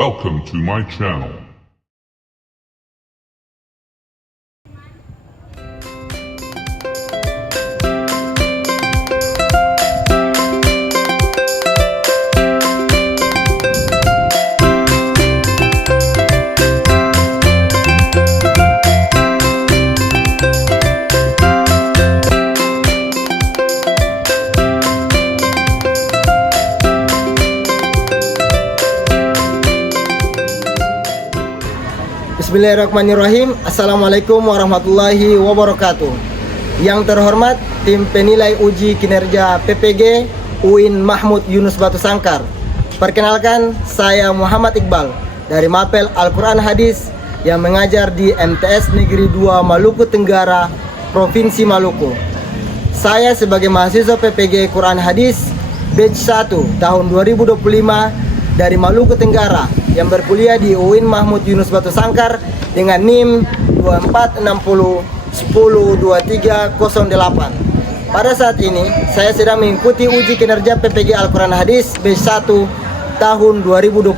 Welcome to my channel. Bismillahirrahmanirrahim. Assalamualaikum warahmatullahi wabarakatuh. Yang terhormat tim penilai uji kinerja PPG UIN Mahmud Yunus Batu Sangkar. Perkenalkan, saya Muhammad Iqbal dari Mapel Al-Quran Hadis yang mengajar di MTS Negeri 2 Maluku Tenggara, Provinsi Maluku. Saya sebagai mahasiswa PPG Quran Hadis batch 1 tahun 2025 dari Maluku Tenggara yang berkuliah di UIN Mahmud Yunus Batu Sangkar dengan NIM 2460102308. Pada saat ini saya sedang mengikuti uji kinerja PPG Al-Quran Hadis batch 1 tahun 2025,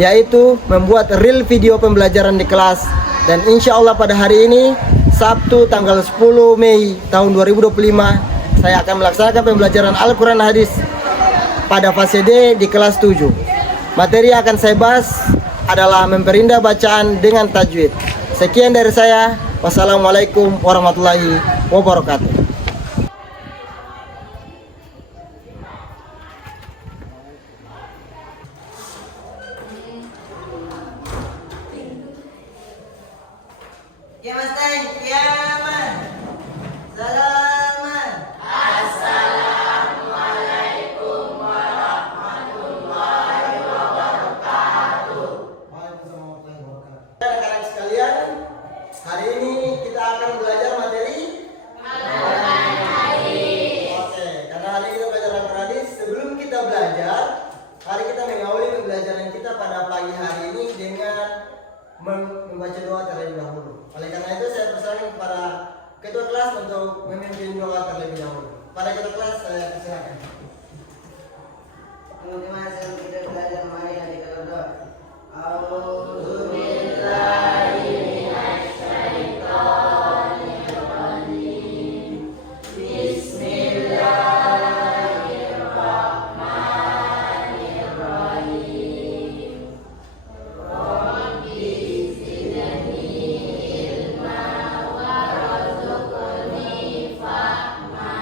yaitu membuat reel video pembelajaran di kelas. Dan insya Allah pada hari ini Sabtu tanggal 10 Mei tahun 2025 saya akan melaksanakan pembelajaran Al-Quran Hadis pada fase D di kelas 7. Materi yang akan saya bahas adalah memperindah bacaan dengan tajwid. Sekian dari saya. Wassalamualaikum warahmatullahi wabarakatuh. Ya Mas Teng, ya Man. Salaman. Assalamualaikum warahmatullahi wabarakatuh. Rekan-rekan sekalian, hari ini kita akan belajar materi Al-Quran Hadis. Oke, karena hari ini kita belajar Al-Quran Hadis. Sebelum kita belajar, mari kita mengawali pembelajaran kita pada pagi hari ini dengan membaca doa terlebih dahulu. Oleh karena itu saya persilakan kepada ketua kelas untuk memimpin doa terlebih dahulu. Pada ketua kelas saya persilakan. Teman-teman, sebelum kita belajar, mari kita berdoa. A'udzubillahi minasyaitonir rajim. Bismillahirrahmanirrahim. Rabbi zidni ilma warzuqni fahma.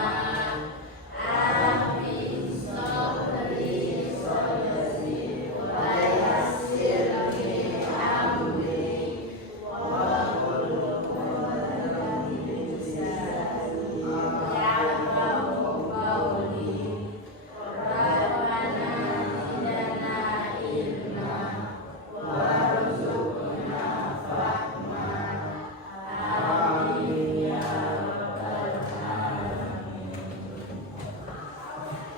Ahli sabri sadri wa yassir li amri wa qul qawli bisani ya'lamu qawli rabbana zidna ilma warzuqna fahma. Amin ya rabbal alamin.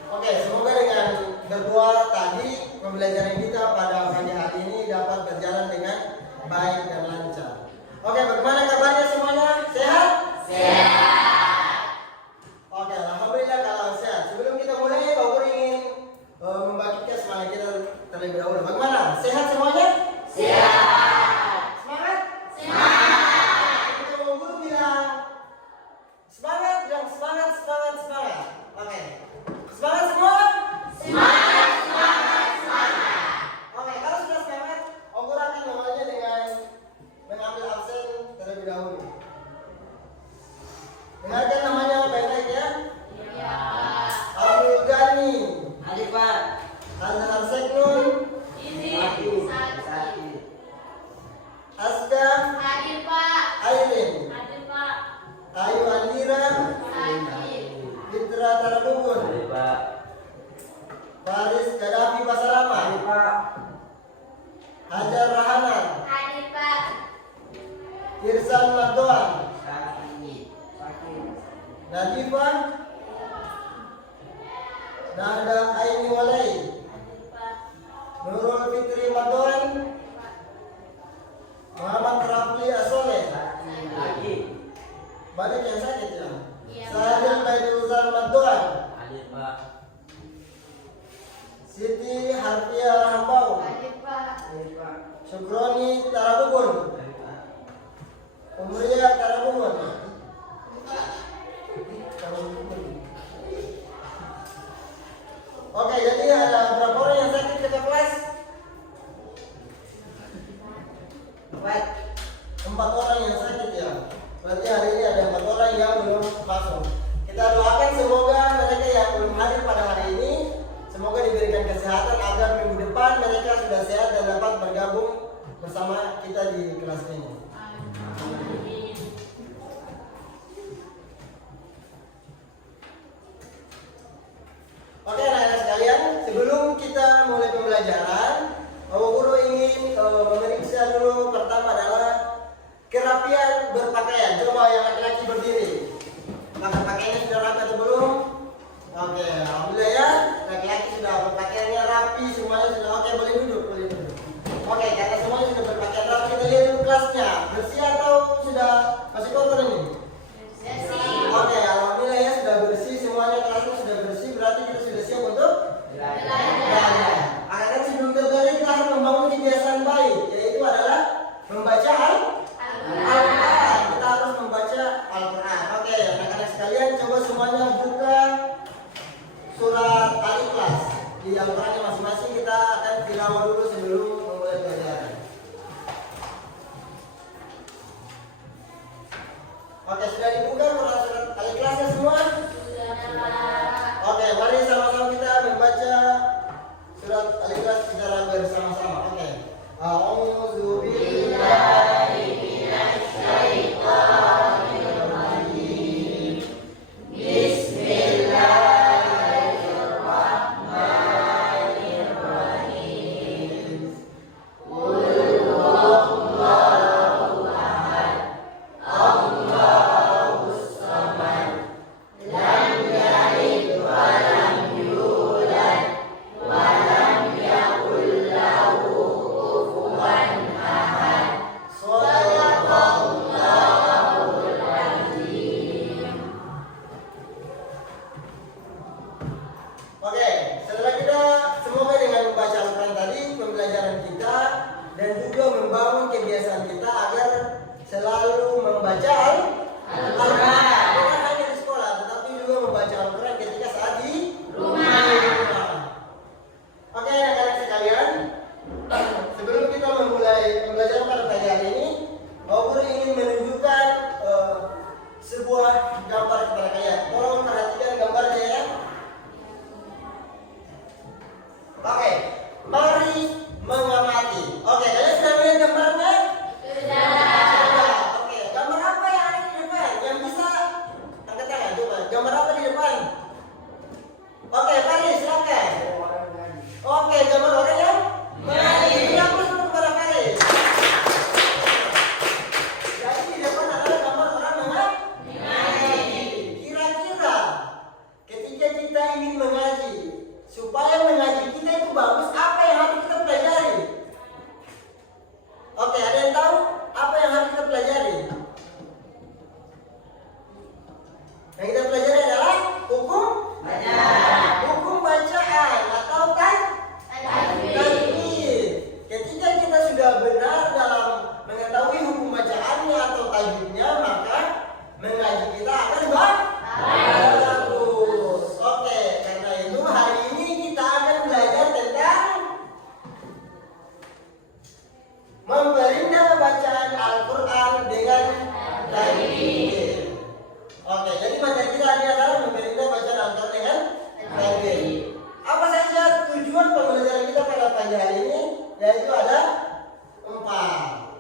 Oke, semoga dengan berdoa tadi pembelajaran kita pada pagi hari ini dapat berjalan dengan baik dan lancar. Oke, bagaimana kabarnya semuanya? Sehat? Sehat. Oke, alhamdulillah kalau sehat. Sebelum kita mulai, Pak Guru ingin membangkitkan semangat kita terlebih dahulu. Bagaimana? Sehat semuanya? Sehat. Semangat? Semangat. Kita Pak Guru bilang semangat, bilang semangat, semangat, semangat. Oke, semangat semua? Semangat, semangat, semangat. Oke, kalau sudah semangat, Pak Guru akan memulainya dengan mengambil absen terlebih dahulu. Dengarkan namanya baik-baik ya. Ya. Abdul Ghani, Alif Pak. Azhar Seknun, Satu. Asga, Hadir Pak. Aileen, Hadir Pak. Ayu Andira, Hadir. Fitra Tarbukun, Faris Gaddafi Basarama, Hajar Rahanan, Hadir Pak. Irsan Magdoan, Najifah, Nada Aini Walai, Hadir Pak. Nurul Fitri Magdoan, Muhammad Rafli Asoleh. Banyak yang sakit ya. Iya, Sadil Baidulzar Magdoan, Hadir Pak. Siti Harfiah Rahbau, Hadir Pak. Syukroni Tarabubun. Umurnya Tarabubun. Oke, jadi ada berapa orang yang sakit ke kelas? 4 orang yang sakit ya. Berarti hari ini ada 4 orang yang belum masuk. Kita doakan semoga mereka yang belum hadir pada hari ini semoga diberikan kesehatan agar minggu depan mereka sudah sehat dan dapat bergabung bersama kita di kelas ini. Oke anak-anak sekalian, sebelum kita mulai pembelajaran, Bapak Guru ingin memeriksa dulu. Pertama adalah kerapian berpakaian. Coba yang laki-laki berdiri. Maka pakaiannya sudah rapi atau belum? Oke, alhamdulillah ya. Laki-laki sudah berpakaiannya rapi, semuanya sudah oke. Boleh duduk, boleh duduk. Oke, karena semuanya sudah berpakaian rapi, kita lihat dulu kelasnya. Bersih atau sudah masih kotor ini? Oke, alhamdulillah ya sudah bersih semuanya, kelasnya sudah bersih. Berarti kita sudah siap untuk belajar. Akhirnya sebelum kita belajar kita harus membangun kebiasaan baik, yaitu adalah membaca Al-Quran. Kita harus membaca Al-Quran. Oke, anak-anak sekalian, coba semuanya buka surat Al-Ikhlas. Di Al-Qurannya masing-masing kita akan tilawah dulu sebelum memulai pelajaran. Oke, sudah dibuka surat Al-Ikhlasnya semua? Oke, mari sama-sama kita membaca surat Al-Ikhlas secara bersama-sama. Oke. A'udzu billahi minasyaitonir rajim. Bismillahirrahmanirrahim. Qul huwallahu ahad. Allahus samad. Lam yalid wa lam yulad wa lam yakul lahu kufuwan ahad. Shadaqallahul azim. Oke, setelah kita semoga dengan membaca Al-Quran tadi pembelajaran kita dan juga membangun kebiasaan kita agar selalu membaca Al-Quran. Bukan hanya di sekolah, tetapi juga membaca Al-Quran ketika saat di rumah. Oke, anak-anak sekalian, sebelum kita memulai pembelajaran pada pagi hari ini, Bapak Guru ingin menunjukkan sebuah gambar kepada kalian. Tolong perhatikan gambarnya ya. Oke, mari mengamati. Oke, kalian sudah melihat gambarnya? Sudah. Oke, gambar apa yang ada di depan? Yang bisa angkat tangan coba. Gambar apa di depan? Oke, Faris silakan. Oke, gambar orang yang mengaji. Siapa dulu kepada Faris? Jadi di depan adalah gambar orang mengaji. Kira-kira ketika kita ingin mengaji, supaya mengaji kita itu bagus, apa yang harus kita pelajari? Oke, ada yang tahu apa yang harus kita pelajari? Yang kita pelajari adalah hukum bacaan atau tajwid. Ketika kita sudah benar dalam mengetahui hukum bacaannya atau tajwidnya, maka mengaji kita akan bagus. Oke, karena itu hari ini kita akan belajar tentang memperindah bacaan Al-Quran dengan tajwid. Oke, jadi materi kita ini adalah memperindah bacaan Al-Quran dengan tajwid. Apa saja tujuan pembelajaran kita pada pagi hari ini? Yaitu ada 4.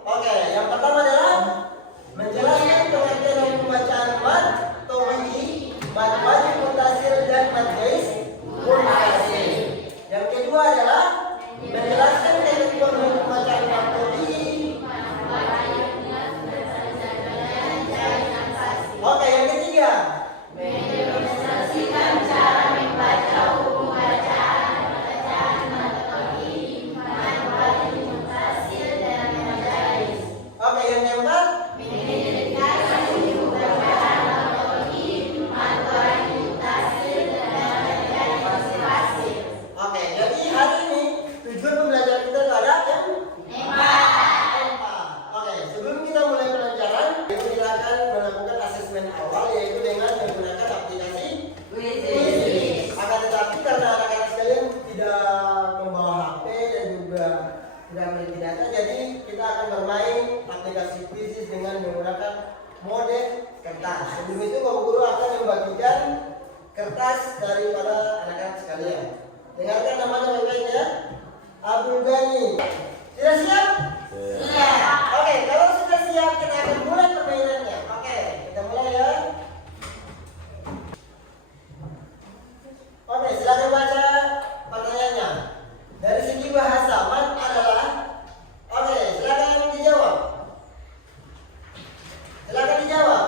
Oke, yang pertama adalah menjelaskan pengertian hukum bacaan mad, tawji, mad wajib muntasil dan mad jaiz muntasil. Yang kedua adalah menjelaskan ketentuan hukum bacaan mad tawji. Oke, yang ketiga mendemonstrasikan cara membaca hukum bacaan mad tawji, mad wajib muntasil dan mad jaiz. Oke, yang keempat mendedikasi hukum bacaan mad tawji, mad wajib muntasil dan mad kertas daripada anak-anak sekalian. Dengarkan namanya baik-baik ya. Abdul Ghani. Sudah siap? Siap. Oke, kalau sudah siap kita akan mulai permainannya. Oke, kita mulai ya. Oke, silakan baca pertanyaannya. Dari segi bahasa, mat adalah. Oke, silakan dijawab. Silakan dijawab.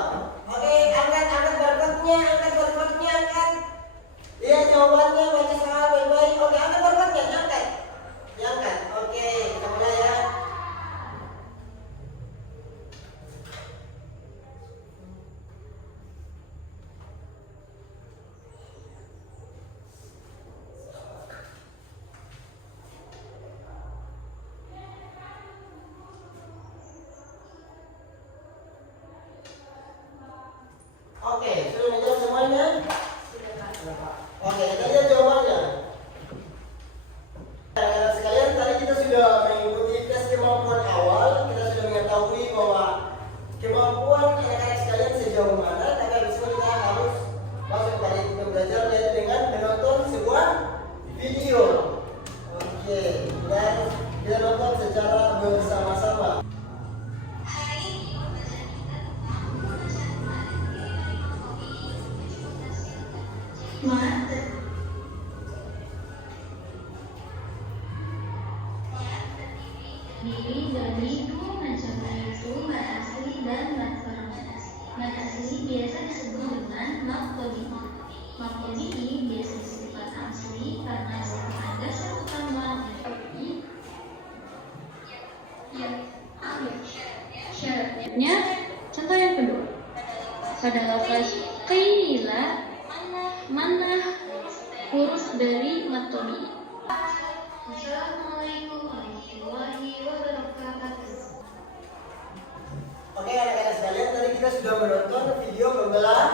Oke, angkat barcode-nya, angkat. Iya, jawabannya baca soal baik-baik. Oke, angkat barcode-nya, diangkat. Diangkat. Oke, kita mulai ya. Oke, sudah menjawab semuanya? Oke, kita lihat jawabannya. Anak-anak sekalian, tadi kita sudah mengikuti tes kemampuan awal. Kita sudah mengetahui bahwa kemampuan anak-anak sekalian sejauh mana. Tapi habis itu kita harus masuk pada ikut belajar, yaitu dengan menonton sebuah video. Oke, dan kita nonton secara bersama-sama. Diri dari dua macam yaitu mat asli dan mat permanas. Mat asli biasa disebut dengan mat tabi'i. Mat tabi'i biasa disebut asli karena merupakan dasar utama dari syaratnya. Contoh yang kedua, pada lafaz qila mana huruf dari mat tabi'i. Assalamualaikum warahmatullahi wabarakatuh. Oke, anak-anak sekalian, tadi kita sudah menonton video pembelajaran.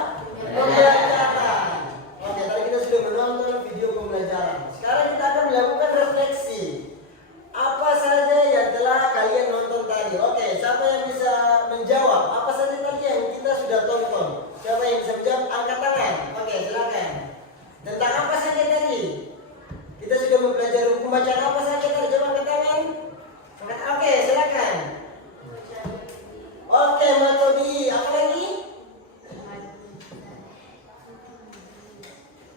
Oke, tadi kita sudah menonton video pembelajaran. Sekarang kita akan melakukan refleksi. Apa saja yang telah kalian nonton tadi? Oke, siapa yang bisa menjawab? Apa saja tadi yang kita sudah tonton? Siapa yang bisa menjawab? Angkat tangan. Oke, silakan. Tentang apa saja tadi? Kita sudah mempelajari hukum bacaan apa saja tadi? Coba angkat tangan. Oke, silakan. Oke, Matobi, apa lagi?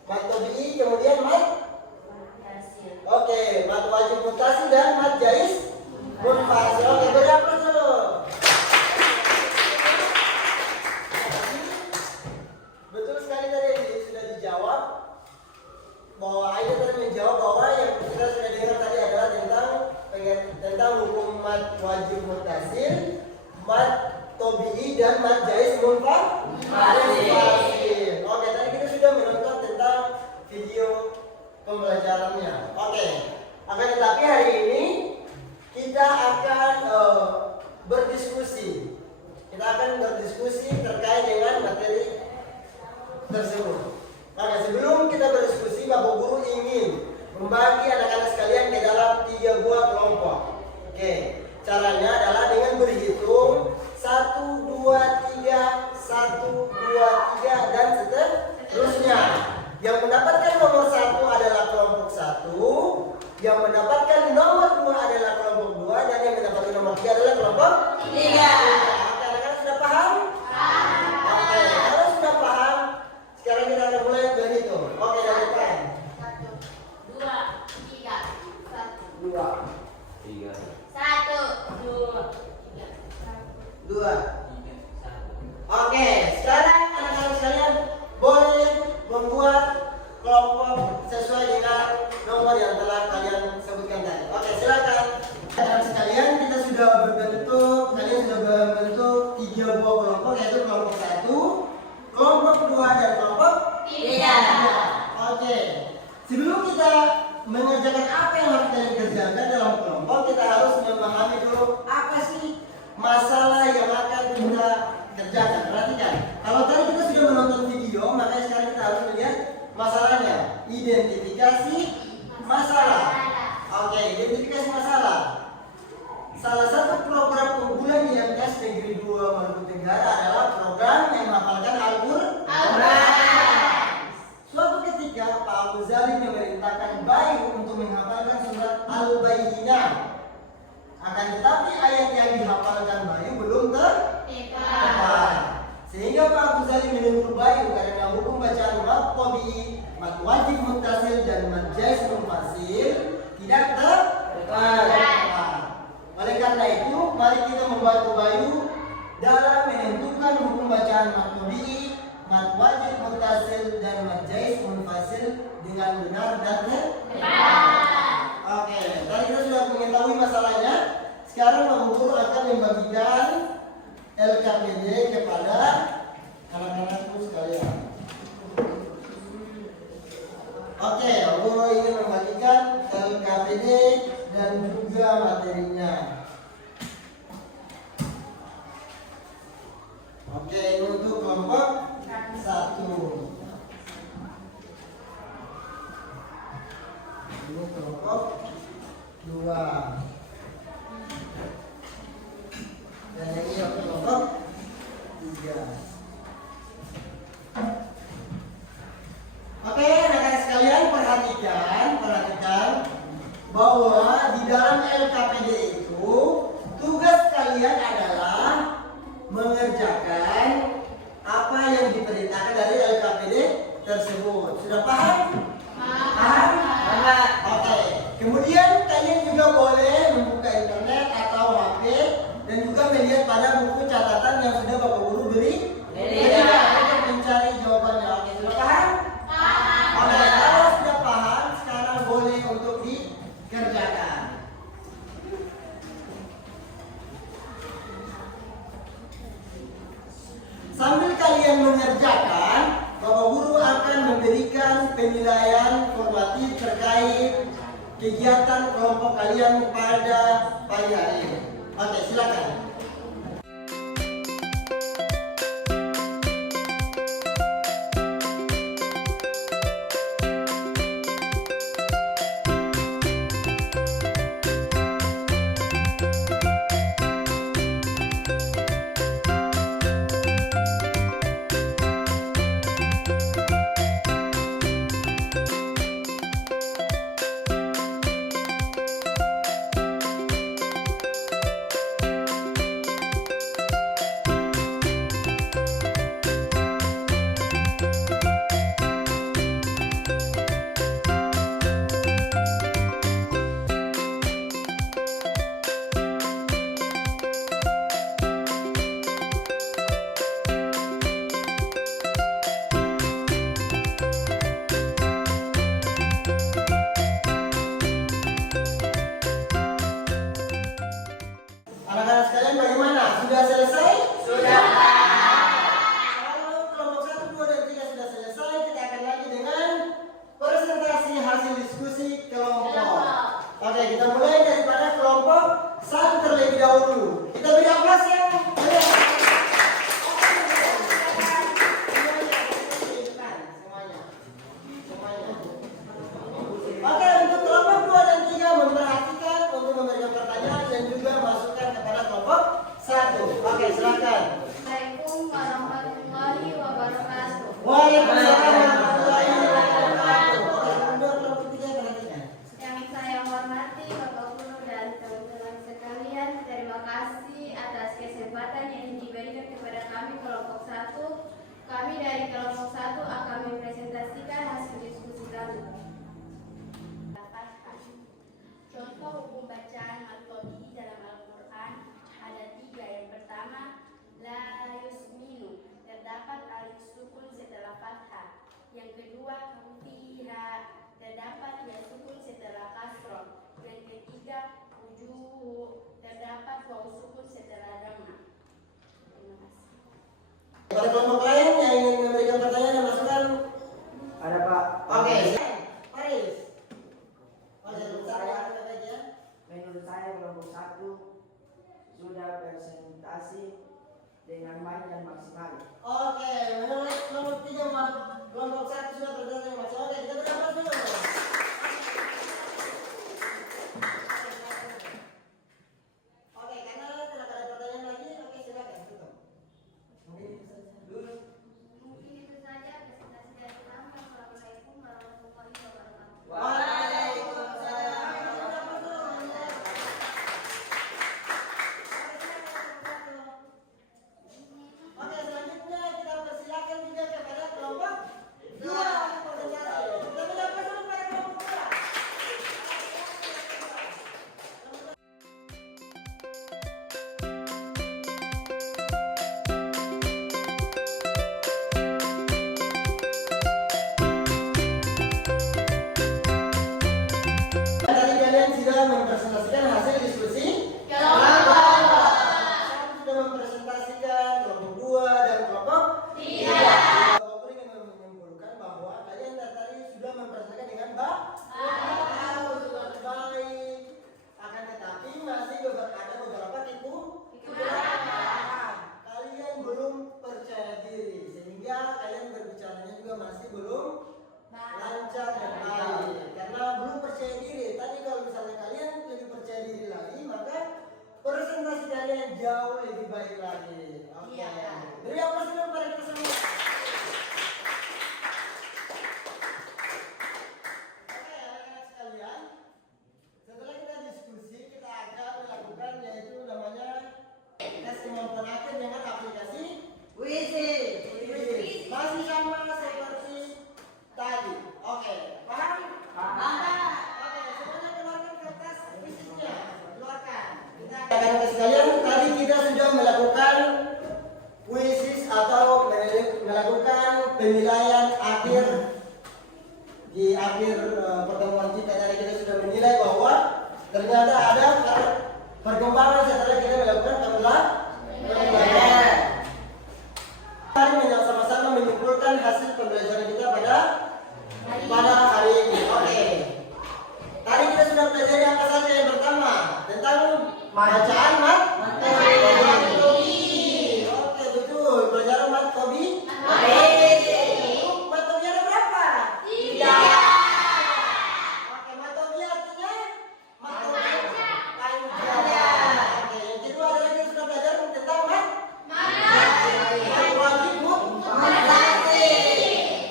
Matobi, kemudian mat. Oke, mat wajib mutasi dan mat jais munfasil. Oke, berapa dulu? Betul sekali tadi sudah dijawab. Bahwa Aida tadi menjawab bahwa yang kita sudah dengar tadi adalah tentang hukum mat wajib mutasil, mat tabi'i dan mat jais munfasil. Oke, tadi kita sudah menonton tentang video pembelajarannya. Oke, akan tetapi hari ini kita akan berdiskusi. Kita akan berdiskusi terkait dengan materi tersebut. Maka sebelum kita berdiskusi, Bapak Guru ingin membagi anak-anak sekalian ke dalam 3 buah kelompok. Oke, caranya adalah dengan berhitung 1, 2, 3, 1, 2, 3 dan seterusnya. Yang mendapatkan nomor 1 adalah kelompok 1, yang mendapatkan nomor 2 adalah kelompok 2, dan yang mendapatkan nomor 3 adalah kelompok 3. Oke, anak-anak sudah paham? Oke, kalau sudah paham, sekarang kita akan mulai berhitung. Oke, dari depan. 1, 2, 3, 1, 2, 1, 2, 2. Oke, sekarang anak-anak sekalian boleh membuat kelompok sesuai dengan nomor yang telah kalian sebutkan tadi. Oke, silakan. Anak-anak sekalian, kita sudah kalian sudah berbentuk 3 buah kelompok, yaitu kelompok 1, kelompok 2 dan kelompok 3. Oke. Sebelum kita mengerjakan apa yang harus kalian kerjakan dalam kelompok, kita harus memahami dulu apa sih masalah yang akan kita kerjakan. Perhatikan, kalau tadi kita sudah menonton video, maka sekarang kita harus melihat masalahnya. Identifikasi masalah. Oke, identifikasi masalah. Salah satu program unggulan di MTS Negeri 2 Maluku Tenggara adalah program yang menghafalkan Al-Quran. BI, mat wajib muttasil dan mat jaiz munfasil tidak tepat. Oleh karena itu, mari kita membantu Bayu dalam menentukan hukum bacaan mat BI, mat wajib muttasil dan mat jaiz munfasil dengan benar dan tepat. Oke, tadi kita sudah mengetahui masalahnya. Sekarang Pak Guru akan membagikan LKPD kepada anak-anakku sekalian. Oke, Guru ingin membagikan LKPD dan juga materinya. Oke, ini untuk kelompok 1. Ini kelompok 2. Dan ini kelompok 3. Oke, anak-anak sekalian perhatikan bahwa di dalam LKPD itu tugas kalian adalah mengerjakan apa yang diperintahkan dari LKPD tersebut. Sudah paham? Paham? Oke. Kemudian kalian juga boleh membuka internet atau HP dan juga melihat pada buku catatan yang sudah Bapak Guru beri. Untuk mencari jawabannya. Oke, sudah paham? Oke, kalau sudah paham, sekarang boleh untuk dikerjakan. Sambil kalian mengerjakan, Bapak Guru akan memberikan penilaian formatif terkait kegiatan kelompok kalian pada pagi hari ini. Oke, silakan. Anak-anak sekalian bagaimana? Sudah selesai? Sudah. Kalau kelompok 1, 2, dan 3 sudah selesai, kita akan lagi dengan presentasi hasil diskusi kelompok. Oke, kita mulai daripada kelompok 1 terlebih dahulu. Kita beri aplaus ya. Oke, untuk kelompok 2 dan 3 memperhatikan untuk memberikan pertanyaan dan juga masukkan kepada kelompok 1. Oke, silakan. Assalamualaikum warahmatullahi wabarakatuh. Waalaikumsalam warahmatullahi wabarakatuh. Oke, kemudian kelompok 3 perhatikan. Yang saya hormati Bapak Guru dan teman-teman sekalian, terima kasih atas kesempatan yang diberikan kepada kami kelompok 1. Kami dari kelompok 1 akan mempresentasikan hasil diskusi kami. Contoh hukum bacaan al-Qadi dalam Al-Quran ada 3. Yang pertama, la yusminu, terdapat alif sukun setelah fathah. Yang kedua, fiha, terdapat ya sukun setelah kasroh. Yang ketiga, wujuhu, terdapat waw sukun setelah dhamma. Terima kasih. Pada kelompok lain yang ingin memberikan pertanyaan dan masukan? Ada Pak. Oke, Paris. Menurut saya kelompok 1 sudah presentasi dengan baik dan maksimal. Oke, menurut kelompok 3 kelompok 1 sudah berjalan dengan maksimal. Oke, kita beri aplaus dulu. Oke, karena tidak ada pertanyaan lagi, oke silakan tutup. Mungkin bisa dulu. yang jauh lebih baik lagi. Oke. Iya, Kak. Beri aplaus dulu pada kita semua. Oke, anak-anak sekalian, setelah kita diskusi, kita akan melakukan yaitu namanya tes kemampuan akhir dengan aplikasi Wisi. Masih sama seperti tadi. Oke, paham? Oke, semuanya keluarkan kertas fisiknya. Keluarkan. Anak-anak sekalian, tadi kita sudah melakukan kuisis atau melakukan penilaian akhir di akhir pertemuan kita. Tadi kita sudah menilai bahwa ternyata ada perkembangan setelah kita melakukan pembelajaran. Mari sama-sama menyimpulkan hasil pembelajaran kita pada hari ini. Oke. Tadi kita sudah pelajari apa saja. Yang pertama tentang bacaan matematik. Oke, betul. Pelajaran matematik. Matematik ada berapa? 3. Oke, matematik artinya matematik panjang. Oke, yang kedua adalah kita sudah belajar tentang matematik.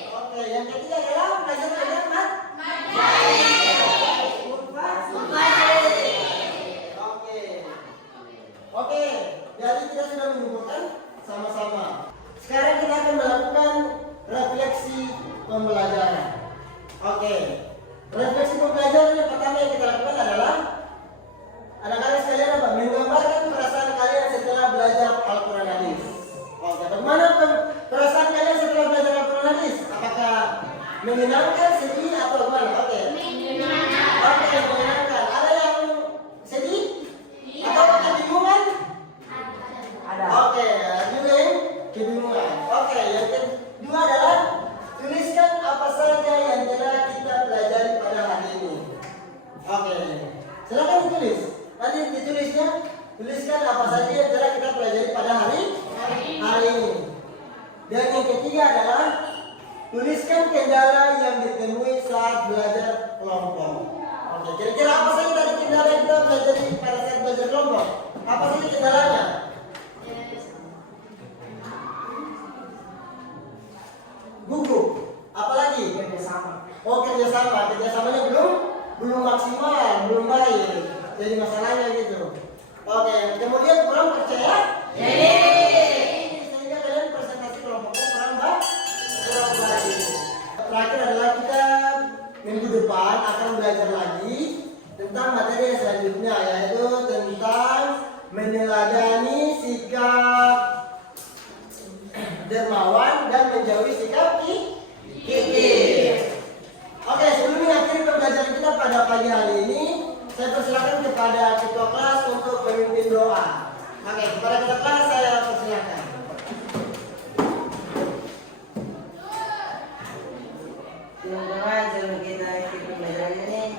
Oke, yang ketiga adalah belajar tentang Oke, jadi kita sudah menyimpulkan sama-sama. Sekarang kita akan melakukan refleksi pembelajaran. Oke, refleksi pembelajaran yang pertama yang kita lakukan adalah anak-anak sekalian apa? Menggambarkan perasaan kalian setelah belajar Al-Quran Hadis. Oke, bagaimana perasaan kalian setelah belajar Al-Quran Hadis? Apakah menyenangkan, sedih, atau bagaimana? Oke, menyenangkan. Ada yang sedih? Atau kebingungan? Oke, juga yang kebingungan. Oke, yang kedua adalah tuliskan apa saja yang telah kita pelajari pada hari ini. Oke, silakan ditulis. Nanti ditulisnya, tuliskan apa saja yang telah kita pelajari pada hari ini. Dan yang ketiga adalah tuliskan kendala yang ditemui saat belajar kelompok. Oke, kira-kira apa saja tadi kendala yang kita pelajari pada saat belajar kelompok? Apa saja kendalanya? Gugup. Apalagi? Kerjasama. Oh, kerjasama. Kerjasamanya belum maksimal, belum baik. Jadi masalahnya gitu. Oke, kemudian kurang percaya? Sehingga kalian presentasi kelompoknya kurang baik. Terakhir adalah kita minggu depan akan belajar lagi tentang materi yang selanjutnya, yaitu tentang meneladani sikap dermawan dan menjauhi sikap kikir. Oke, sebelum mengakhiri pembelajaran kita pada pagi hari ini, saya persilakan kepada ketua kelas untuk memimpin doa. Oke, kepada ketua kelas saya persilakan. Teman-teman, sebelum kita ikuti pembelajaran ini,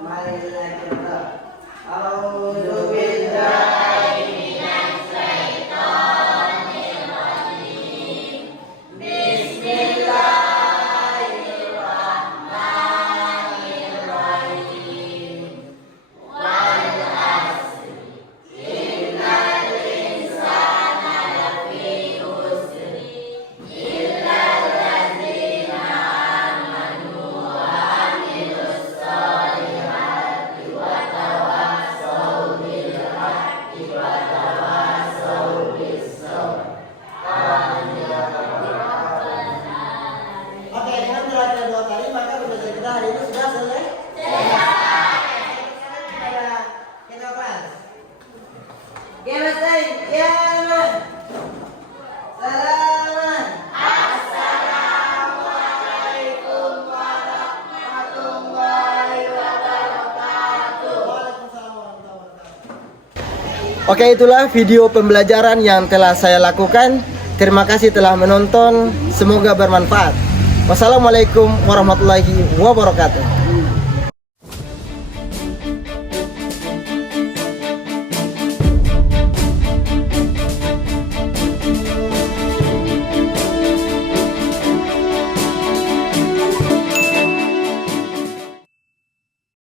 mari kita berdoa. A'udzubillahi minasy syaithanir rajim. Bismillahirrahmanirrahim. Wal 'asri innal insana lafi khusr illa allazina amanu wa 'amilus solihati wa tawassaw bil haqqi wa tawassaw bis sabr. Amin ya rabbal alamin. Oke, dengan terakhir doa tadi, maka pembelajaran kita hari ini sudah selesai. Ketua kelas. Ya Mas Zain, ya Mas. Salaman. Assalamualaikum warahmatullahi wabarakatuh. Waalaikumsalam warahmatullahi wabarakatuh. Oke, itulah video pembelajaran yang telah saya lakukan. Terima kasih telah menonton. Semoga bermanfaat. Wassalamualaikum warahmatullahi wabarakatuh.